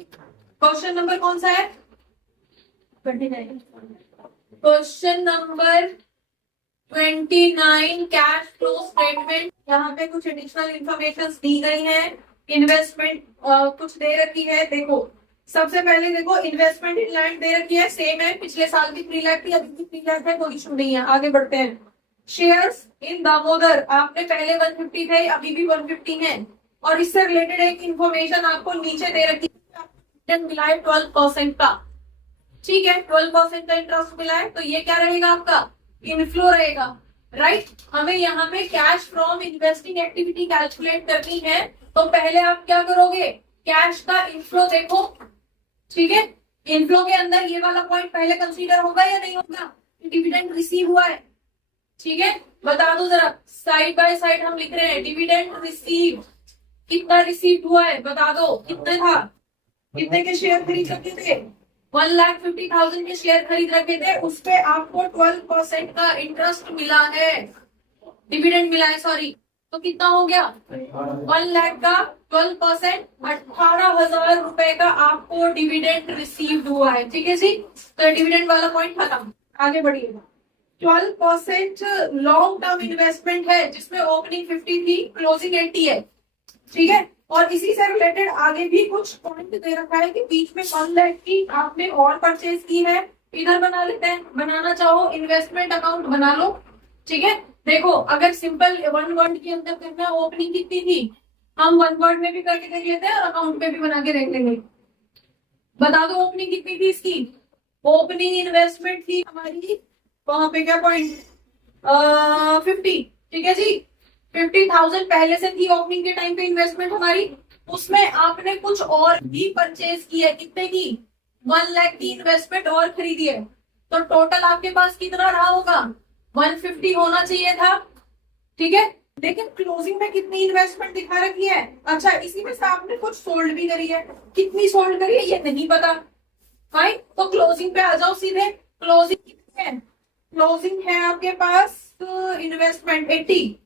Question number कौन सा है? 29। Question number 29 cash flow statement. यहाँ पे कुछ एडिशनल इंफॉर्मेशन दी गई है। इन्वेस्टमेंट कुछ दे रखी है। देखो सबसे पहले देखो इन्वेस्टमेंट इन लैंड दे रखी है, सेम है, पिछले साल की 3 लाख थी, अभी की 3 लाख है, कोई इशू नहीं है। आगे बढ़ते हैं। शेयर्स इन दामोदर, आपने पहले 150 थे, अभी भी 150 है। और इससे रिलेटेड एक इंफॉर्मेशन आपको नीचे दे रखी है, मिला है 12% का। ठीक है, 12% का इंटरेस्ट मिला है, तो ये क्या रहेगा आपका? इनफ्लो रहेगा, राइट। हमें यहाँ पे cash from investing activity calculate करनी है, तो पहले आप क्या करोगे? कैश का इनफ्लो देखो, ठीक है। इनफ्लो के अंदर ये वाला पॉइंट पहले कंसीडर होगा या नहीं होगा? डिविडेंड रिसीव हुआ है, ठीक है। बता दो जरा, साइड बाय साइड हम लिख रहे हैं। डिविडेंड रिसीव, कितना रिसीव हुआ है बता दो, कितना था? कितने के शेयर खरीद रखे थे? 1,50,000 के शेयर खरीद रखे थे, उस पे आपको 12% का इंटरेस्ट मिला है, डिविडेंड मिला है, सॉरी। तो कितना हो गया? 1 लाख का 12%, 18,000 रुपए का आपको डिविडेंड रिसीव हुआ है, ठीक है जी। तो डिविडेंड वाला पॉइंट खत्म, आगे बढ़िएगा। 12% लॉन्ग टर्म इन्वेस्टमेंट है, जिसमें ओपनिंग 50 थी, क्लोजिंग 80 है, ठीक है। और इसी से रिलेटेड आगे भी कुछ पॉइंट दे रखा है कि बीच में 1 लाख की आपने और परचेज की है। इधर बना लेते हैं, बनाना चाहो इन्वेस्टमेंट अकाउंट बना लो, ठीक है। देखो अगर सिंपल 1 वर्ड के अंदर करना, ओपनिंग कितनी थी, हम 1 वर्ड में भी करके देख लेते हैं और अकाउंट में भी बना के देख लेंगे। बता दो ओपनिंग कितनी थी इसकी? ओपनिंग इन्वेस्टमेंट थी हमारी, वहां पे क्या पॉइंट 50, ठीक है जी। 50,000 पहले से थी ओपनिंग के टाइम पे इन्वेस्टमेंट हमारी, उसमें आपने कुछ और भी परचेज की है, कितने की? 1 लाख की इन्वेस्टमेंट और खरीदी है, तो टोटल आपके पास कितना रहा होगा? 150 होना चाहिए था, ठीक है। लेकिन क्लोजिंग में कितनी इन्वेस्टमेंट दिखा रखी है? अच्छा, इसी में से आपने कुछ सोल्ड भी करी है, कितनी सोल्ड करी है ये नहीं पता, फाइन। तो क्लोजिंग पे आ जाओ सीधे। क्लोजिंग कितनी है? क्लोजिंग है आपके पास इन्वेस्टमेंट 80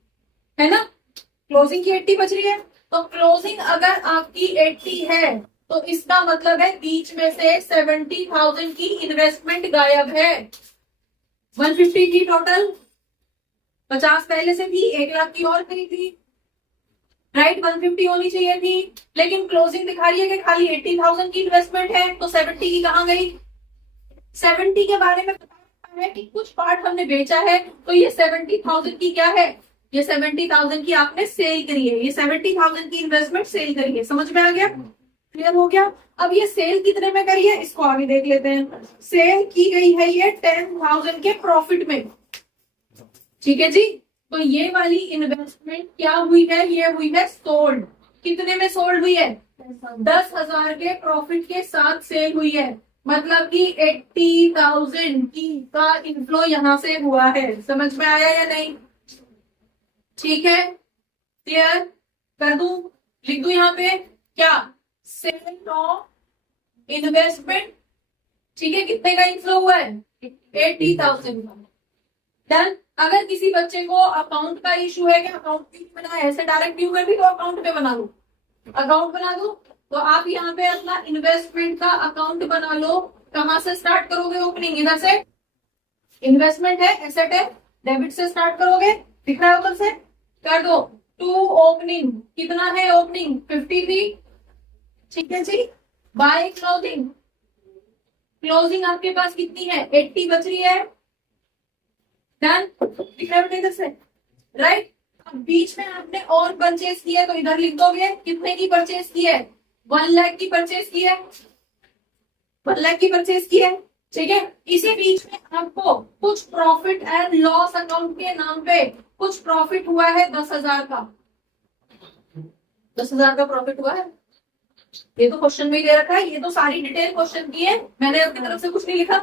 है ना, क्लोजिंग की 80 बच रही है। तो क्लोजिंग अगर आपकी 80 है, तो इसका मतलब है बीच में से 70,000 की इन्वेस्टमेंट गायब है। 150 की टोटल, 50 पहले से थी, 1 लाख की और खरीदी, राइट। 150 होनी चाहिए थी, लेकिन क्लोजिंग दिखा रही है कि खाली 80,000 की इन्वेस्टमेंट है, तो 70 की कहां गई? 70 के बारे में पता है कि कुछ पार्ट हमने बेचा है, तो ये 70,000 की क्या है? ये 70,000 की आपने सेल करी है, ये 70,000 की इन्वेस्टमेंट सेल करी है, समझ में आ गया? क्लियर हो गया? अब ये सेल कितने में करी है, इसको आगे देख लेते हैं। सेल की गई है ये 10,000 के प्रॉफिट में, ठीक है जी। तो ये वाली इन्वेस्टमेंट क्या हुई है? ये हुई है सोल्ड। कितने में सोल्ड हुई है? 10,000 के प्रॉफिट के साथ सेल हुई है, मतलब कि 80,000 की का इनफ्लो यहां से हुआ है। समझ में आया या नहीं? ठीक है, क्लियर कर दूं, लिख दूं यहाँ पे क्या? सेल ऑफ इन्वेस्टमेंट, ठीक है। कितने का इनफ्लो हुआ है? 80,000 का। डन। अगर किसी बच्चे को अकाउंट का इशू है कि अकाउंट भी नहीं बना है, ऐसे डायरेक्ट ड्यू कर भी तो अकाउंट पे बना लो, अकाउंट बना दो, तो आप यहाँ पे अपना इन्वेस्टमेंट का अकाउंट बना लो। कहां से स्टार्ट करोगे ओपनिंग? इधर से, इन्वेस्टमेंट है, एसेट है, डेबिट से स्टार्ट करोगे, दिख रहा है ऊपर से, कर दो। टू ओपनिंग, कितना है ओपनिंग? 53, ठीक है जी। बाय क्लोजिंग, क्लोजिंग आपके पास कितनी है? 80 बच रही है, डन। दिख रहा है इधर से, राइट। अब बीच में आपने और परचेज की है, तो इधर लिख दोगे कितने की परचेज की है? 1 लाख की परचेज की है, 1 लाख की परचेज की है, ठीक है। इसी बीच में आपको कुछ प्रॉफिट एंड लॉस अकाउंट के नाम पे कुछ प्रॉफिट हुआ है 10,000 का, 10,000 का प्रॉफिट हुआ है। ये तो क्वेश्चन में ही दे रखा है, ये तो सारी डिटेल क्वेश्चन की है, मैंने अपनी तरफ से कुछ नहीं लिखा,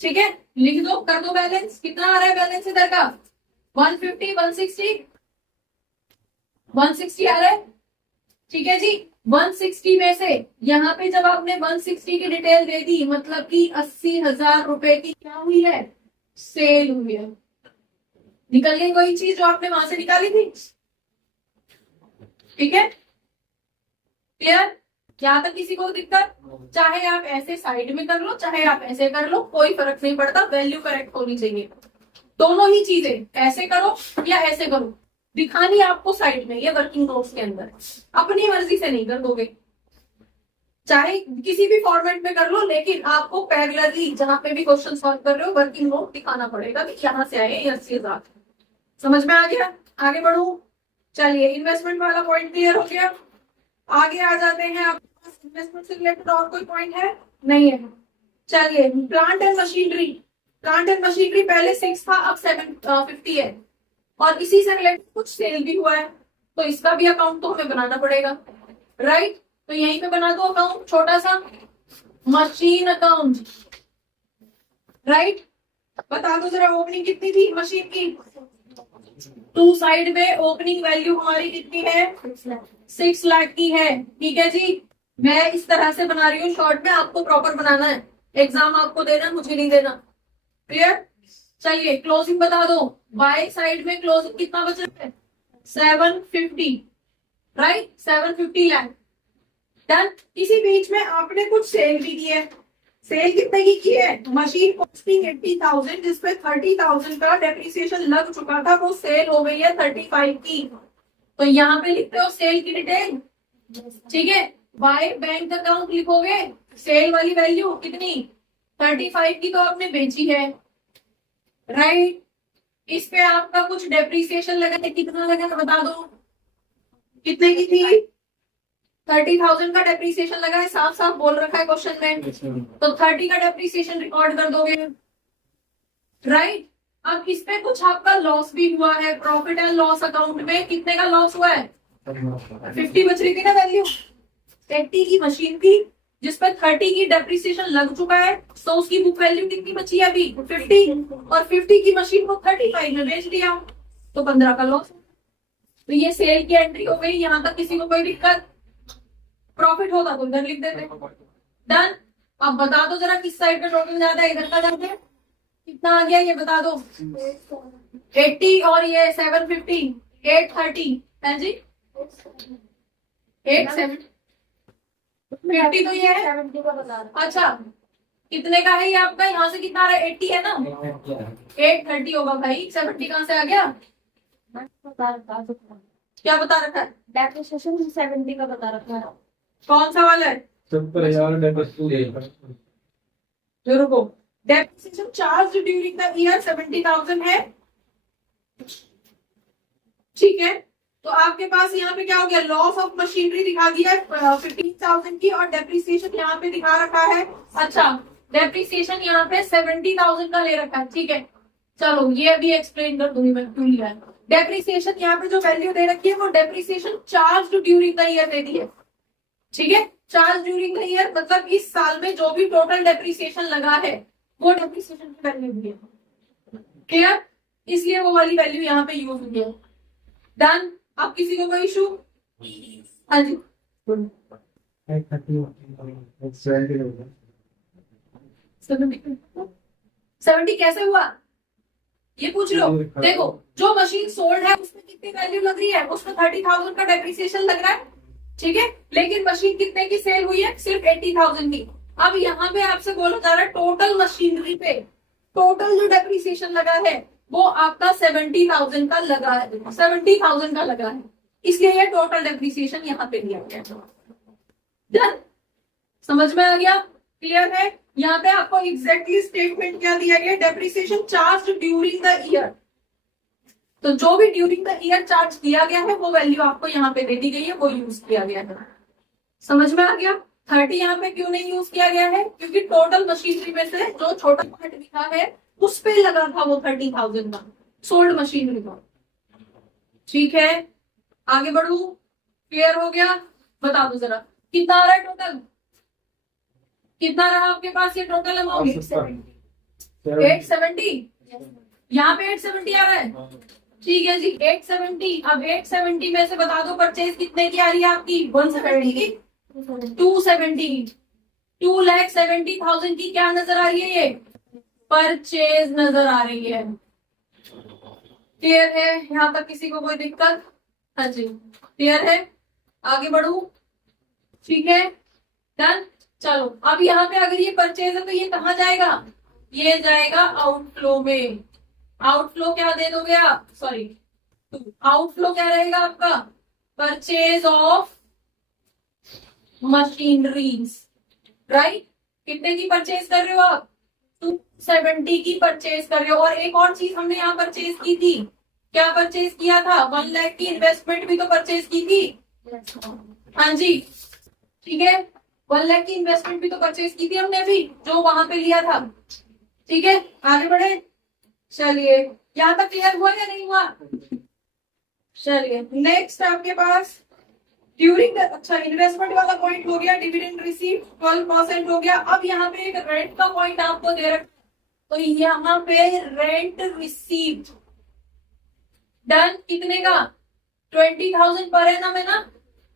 ठीक है। लिख दो, कर दो बैलेंस, कितना आ रहा है बैलेंस इधर का? 150, 160, 160 आ रहा है, ठीक है जी। 160 में से यहाँ पे जब आपने 160 की डिटेल दे दी, मतलब कि 80,000 रुपए की क्या हुई है? सेल हुई है। निकल गई कोई चीज जो आपने वहां से निकाली थी, ठीक है, क्लियर? यहाँ तक किसी को दिक्कत? चाहे आप ऐसे साइड में कर लो, चाहे आप ऐसे कर लो, कोई फर्क नहीं पड़ता, वैल्यू करेक्ट होनी चाहिए। दोनों ही चीजें, ऐसे करो या ऐसे करो, दिखानी आपको साइड में, ये वर्किंग नोट्स के अंदर, अपनी मर्जी से नहीं कर दोगे, चाहे किसी भी फॉर्मेट में कर लो, लेकिन आपको पैरेलली जहां पे भी क्वेश्चन सॉल्व कर रहे हो वर्किंग नोट दिखाना पड़ेगा कि यहाँ से आए या से ज्यादा। समझ में आ गया? आगे बढ़ू। चलिए, इन्वेस्टमेंट वाला पॉइंट क्लियर हो गया। आगे आ जाते हैं। आपके पास इन्वेस्टमेंट से रिलेटेड और कोई पॉइंट है? नहीं है। चलिए, plant and machinery. Plant and machinery पहले 6 था, अब 750 है, और इसी से रिलेटेड कुछ सेल भी हुआ है, तो इसका भी अकाउंट तो हमें बनाना पड़ेगा, राइट? तो यहीं पे बना दो अकाउंट, छोटा सा मशीन अकाउंट, राइट? बता दो जरा, ओपनिंग कितनी थी मशीन की? 2 साइड में ओपनिंग वैल्यू हमारी कितनी है? 6 लाख की है। ठीक है जी, मैं इस तरह से बना रही हूँ शॉर्ट में, आपको प्रॉपर बनाना है, एग्जाम आपको देना, मुझे नहीं देना। क्लियर? चलिए, क्लोजिंग बता दो। बाय साइड में क्लोजिंग कितना बच रहा है? 750, राइट? 750 लाख। डन। इसी बीच में आपने कुछ सेल भी की है। सेल कितने की है? मशीन कॉस्टिंग 80,000, जिसपे 30,000 का डेप्रिसिएशन लग चुका था, वो सेल हो गई है 35 की। तो यहाँ पे लिखते हो सेल की डिटेल, ठीक है? बाय बैंक अकाउंट लिखोगे, सेल वाली वैल्यू कितनी? 35 की तो आपने बेची है, राइट? इस पे आपका कुछ डेप्रिसिएशन लगा है, कितना लगा है बता दो, कितने की थी? 30,000 का डेप्रिसिएशन लगा है, साफ साफ बोल रखा है क्वेश्चन में, तो 30 का डेप्रिसिएशन रिकॉर्ड कर दोगे, राइट? अब इस पे कुछ आपका लॉस भी हुआ है, प्रॉफिट एंड लॉस अकाउंट में कितने का लॉस हुआ है? 50 बच रही थी ना वैल्यू, 80 की मशीन थी, जिसपे 30 की डेप्रिसिएशन लग चुका है, तो उसकी बुक वैल्यू कितनी बची है अभी? 50, और 50 की मशीन को 35 में बेच दिया, तो 15 का लॉस। तो ये सेल की एंट्री हो गई। यहाँ तक किसी को कोई दिक्कत? प्रॉफिट होता तो इधर लिख देते। डन। अब बता दो जरा, किस साइड का टोटल ज्यादा है, इधर का ज्यादा है? कितना आ गया ये बता दो? 80 और ये 750, 830 है जी, 850 तो ये है। अच्छा, कितने का है ये आपका? यहाँ से कितना आ रहा है? 80 है ना, 830 होगा भाई। 70 कहाँ से आ गया? क्या बता रखा है? डेप्रिसिएशन 70 का बता रखा है। कौन सा वाला है? जो रुको, depreciation charge during the year 70,000 है, ठीक है? तो आपके पास यहाँ पे क्या हो गया? लॉस ऑफ मशीनरी दिखा दिया 15,000 की, और डेप्रिसिएशन यहाँ पे दिखा रखा है। अच्छा, डेप्रिसिएशन यहाँ पे 70,000 का ले रखा है, ठीक है? चलो, ये अभी एक्सप्लेन कर दूंगी मैं क्यों लिया है। डेप्रिसिएशन यहाँ पे जो वैल्यू दे रखी है, वो depreciation charge during the year दे दी है, ठीक है? चार्ज ड्यूरिंग द ईयर मतलब इस साल में जो भी टोटल डेप्रिसिएशन लगा है, वो डेप्रिसिएशन की वैल्यू दी है, क्लियर? इसलिए वो वाली वैल्यू यहाँ पे यूज हुई है। डन। अब किसी को कोई इशू? हाँ जी, 70 कैसे हुआ ये पूछ लो। देखो, जो मशीन सोल्ड है उसमें कितनी वैल्यू लग रही है? उसमें 30,000 का डेप्रिसिएशन लग रहा है, ठीक है? लेकिन मशीन कितने की सेल हुई है? सिर्फ 80,000 की। अब यहाँ पे आपसे बोला जा रहा है टोटल मशीनरी पे टोटल जो डेप्रिसिएशन लगा है, वो आपका 70,000 का लगा है, 70,000 का लगा है, इसलिए ये टोटल डेप्रिसिएशन यहाँ पे दिया गया है। डन। समझ में आ गया? क्लियर है? यहाँ पे आपको एग्जैक्टली स्टेटमेंट क्या दिया गया? Depreciation charge during the year. तो जो भी ड्यूरिंग द ईयर चार्ज दिया गया है, वो वैल्यू आपको यहाँ पे दे दी गई है, वो यूज किया गया है। समझ में आ गया? 30 यहाँ पे क्यों नहीं यूज किया गया है? क्योंकि टोटल मशीनरी में से जो छोटा पार्ट लिखा है उस पे लगा था वो 30,000 का सोल्ड मशीनरी का, ठीक है? आगे बढ़ू। क्लियर हो गया? बता दो जरा, कितना आ रहा है टोटल? कितना रहा आपके पास ये टोटल अमाउंट? 870। यहाँ पे 870 आ रहा है, ठीक है जी, 870। अब 870 में से बता दो परचेज कितने की आ रही है आपकी? 170 की, 270, 2,70,000 की क्या नजर आ रही है? ये परचेज नजर आ रही है। क्लियर है? यहाँ तक किसी को कोई दिक्कत? हाँ जी, क्लियर है? आगे बढ़ू, ठीक है? डन। चलो अब यहाँ पे अगर ये परचेज है तो ये कहाँ जाएगा, ये जाएगा आउटफ्लो में। आउटफ्लो क्या दे दोगे आप, सॉरी आउटफ्लो क्या रहेगा आपका, परचेज ऑफ मशीनरीज, राइट। कितने की परचेज कर रहे हो आप, 270 की परचेज कर रहे हो। और एक और चीज हमने यहाँ परचेज की थी, क्या परचेज किया था, 1 लाख की इन्वेस्टमेंट भी तो परचेज की थी। हाँ जी, ठीक है, 1 लाख की इन्वेस्टमेंट भी तो परचेज की थी हमने अभी, जो वहां पे लिया था। ठीक है, आगे बढ़े। चलिए, यहाँ तक क्लियर हुआ या नहीं हुआ। चलिए नेक्स्ट आपके पास ड्यूरिंग, अच्छा इन्वेस्टमेंट वाला पॉइंट हो गया, डिविडेंड रिसीव 12% हो गया। अब यहाँ पे एक रेंट का पॉइंट आपको दे रखा, तो यहाँ पे रेंट रिसीव डन, कितने का, 20,000 पर एनम है ना,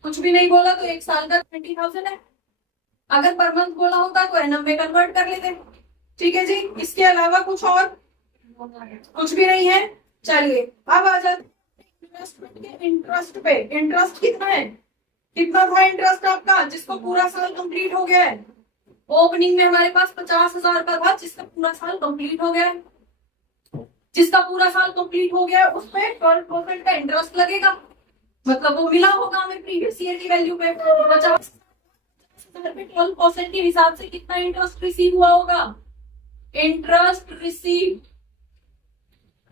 कुछ भी नहीं बोला तो एक साल का 20,000 है। अगर पर मंथ बोला होता तो एनम में कन्वर्ट कर लेते। ठीक है जी, इसके अलावा कुछ और कुछ भी नहीं है। चलिए अब आ जाते इन्वेस्टमेंट के इंटरेस्ट पे। इंटरेस्ट कितना है, कितना था इंटरेस्ट आपका जिसको पूरा साल कंप्लीट हो गया है। ओपनिंग में हमारे पास 50,000 का था, जिसका पूरा साल कंप्लीट हो गया है। जिसका पूरा साल कंप्लीट हो गया है उसमें 12% का इंटरेस्ट लगेगा, मतलब वो मिला होगा हमें प्रीवियस ईयर की वैल्यू पे। 50,000 पे 12% के हिसाब से कितना इंटरेस्ट रिसीव हुआ होगा, इंटरेस्ट रिसीव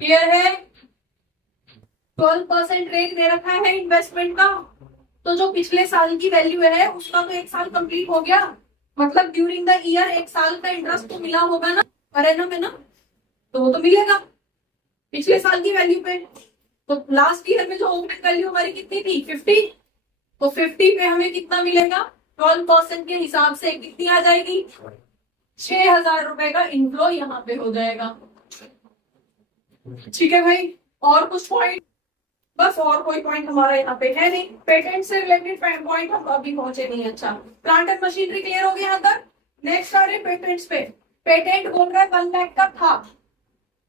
क्लियर है। 12% रेट दे रखा है इन्वेस्टमेंट का, तो जो पिछले साल की वैल्यू है उसका तो एक साल कंप्लीट हो गया, मतलब ड्यूरिंग द ईयर एक साल का इंटरेस्ट तो मिला होगा ना, पर एनम है ना, तो वो तो मिलेगा पिछले साल की वैल्यू पे। तो लास्ट ईयर में जो ओपनिंग वैल्यू हमारी कितनी थी 50, तो 50 पे हमें कितना मिलेगा, 12% के हिसाब से कितनी आ जाएगी, 6,000 रुपए का इनफ्लो यहाँ पे हो जाएगा। ठीक है भाई, और कुछ पॉइंट, बस और कोई पॉइंट हमारा यहाँ पे है नहीं। पेटेंट से रिलेटेड पॉइंट हम अभी पहुंचे नहीं। अच्छा, प्लांट एंड मशीनरी क्लियर हो गया यहाँ तक। नेक्स्ट आ रहे पेटेंट्स पे। पेटेंट बोल रहा है 1 लाख का था,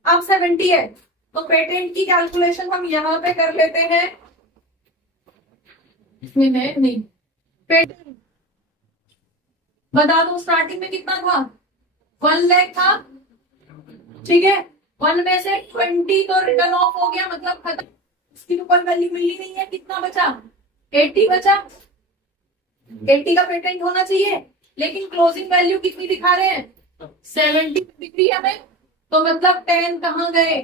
अब 70 है, तो पेटेंट की कैलकुलेशन हम यहाँ पे कर लेते हैं। इसमें नहीं, पेटेंट बता दो स्टार्टिंग में कितना था, 1 लाख था, ठीक है। 1 में से 20 तो रिटर्न ऑफ हो गया, मतलब खत्म, इसकी तो कोई वैल्यू मिली नहीं है। कितना बचा, 80 बचा। 80 का पेटेंट होना चाहिए, लेकिन क्लोजिंग वैल्यू कितनी दिखा रहे हैं, 70 दिख रही है हमें, तो मतलब 10 कहाँ गए,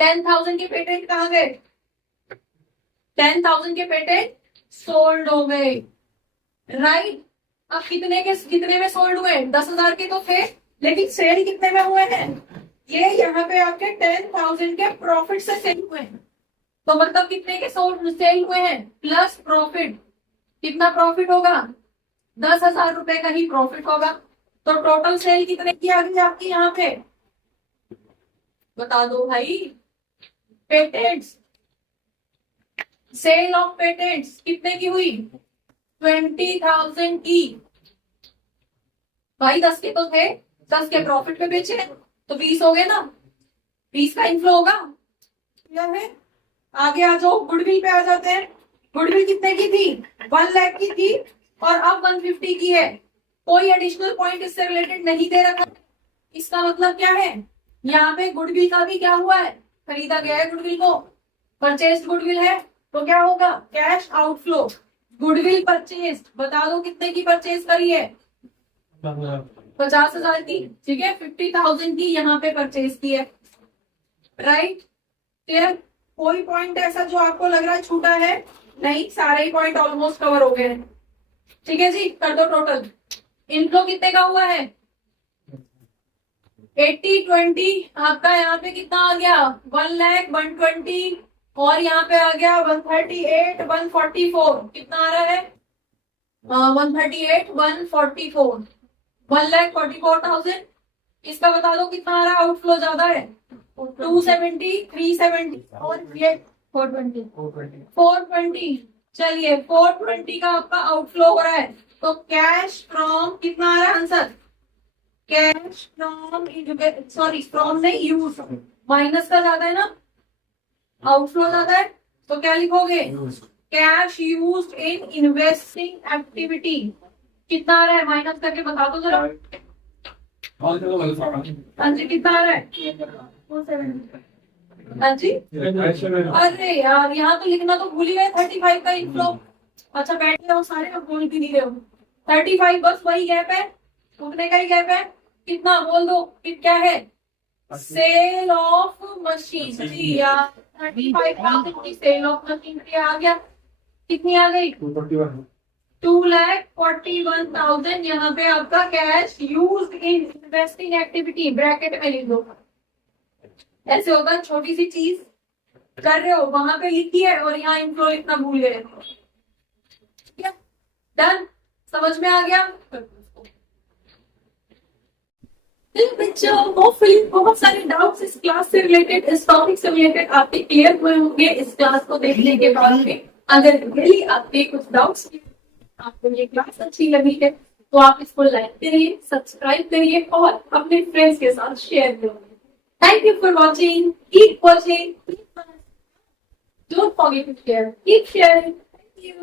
10,000 के पेटेंट कहाँ गए, 10,000 के पेटेंट सोल्ड हो गए, राइट। अब कितने में सोल्ड हुए, 10,000 के तो थे, लेकिन सेल कितने में हुए हैं, ये यहाँ पे आपके 10,000 के प्रॉफिट से सेल हुए हैं। तो मतलब कितने के सेल हुए हैं प्लस प्रॉफिट, कितना प्रॉफिट होगा, 10,000 रुपए का ही प्रॉफिट होगा। तो टोटल सेल कितने की आ गई आपकी यहाँ पे, बता दो भाई। पेटेंट्स, सेल ऑफ पेटेंट्स कितने की हुई, 20,000 की। भाई 10 के तो थे, 10 के प्रॉफिट पे बेचे, तो 20 हो गए ना, 20 का इनफ्लो होगा। क्या है, आगे आ जाओ, गुडविल पे आ जाते हैं। गुडविल कितने की थी, 1 लाख की थी, और अब 150 की है। कोई एडिशनल पॉइंट इससे रिलेटेड नहीं दे रखा। इसका मतलब क्या है, यहाँ पे गुडविल का भी क्या हुआ है, खरीदा गया है गुडविल को, परचेज गुडविल है, तो क्या होगा, कैश आउटफ्लो। गुडविल परचेज बता दो कितने की परचेज करी है, 50,000 की, ठीक है। 50,000 की यहाँ पे परचेज की है, राइट। क्लियर, कोई पॉइंट ऐसा जो आपको लग रहा है छूटा है, नहीं, सारे ही पॉइंट ऑलमोस्ट कवर हो गए हैं। ठीक है जी, कर दो टोटल। इनफ्लो कितने का हुआ है, 80-20, आपका यहाँ पे कितना आ गया, 1 लाख 120, और यहाँ पे आ गया 138 144, कितना आ रहा है, 138 144, 1,44,000। इसका बता दो कितना आ रहा है, आउटफ्लो ज्यादा है, 270 370 और ये 420। चलिए 420 का आपका आउटफ्लो हो रहा है, तो कैश फ्रॉम कितना आ रहा है answer, cash from, sorry from नहीं, यूज, माइनस का ज्यादा है ना, आउटफ्लो ज्यादा है, तो क्या लिखोगे, cash used in investing activity, कितना आ रहा है माइनस करके बता दो जरा। हाँ जी कितना आ रहा है? 470। हाँ जी अरे यार यहाँ तो लिखना तो भूल ही गए 35 का इनफ्लो। अच्छा बैठ जाओ सारे में बोल भी नहीं रहे हो। 35 बस वही गैप है, उतने का ही गैप है। कितना बोल दो कि क्या है? सेल ऑफ मशीन जी यार 35,000 की सेल ऑफ मशीन आ गया। कितनी आ गई? 2,41,000। यहाँ पे आपका cash use in investing activity bracket में लिख दो। ऐसे होगा छोटी सी चीज कर रहे हो वहां पे लिखी है और यहाँ इनफ्लो लिखना भूल गए। ठीक है डन, समझ में आ गया? बच्चों होपफुली बहुत सारे डाउट्स इस क्लास से रिलेटेड, इस टॉपिक से रिलेटेड आपके क्लियर हुए होंगे इस क्लास को देखने के बाद में। अगर रियली आपके कुछ डाउट्स आपको ये क्लास अच्छी लगी है तो आप इसको लाइक करिए, सब्सक्राइब करिए और अपने फ्रेंड्स के साथ शेयर करिए। Thank you for watching. Keep watching. Don't forget to share. Keep sharing. Thank you.